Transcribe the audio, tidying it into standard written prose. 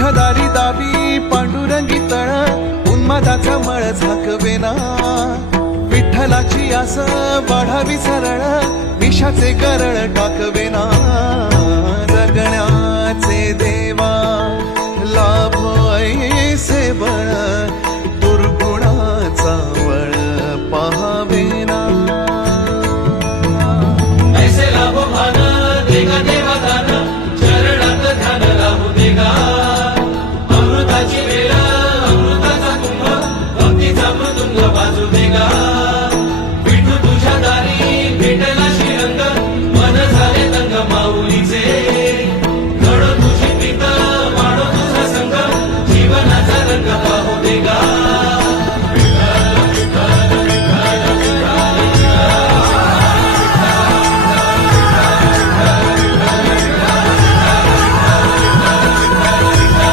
तुझ्या दारी दावी पांडुरंगी तळ उन्मादाचा मळ झाकवेना विठ्ठलाची आस वाढावी सरळ विषाचे गरळ टाकवेना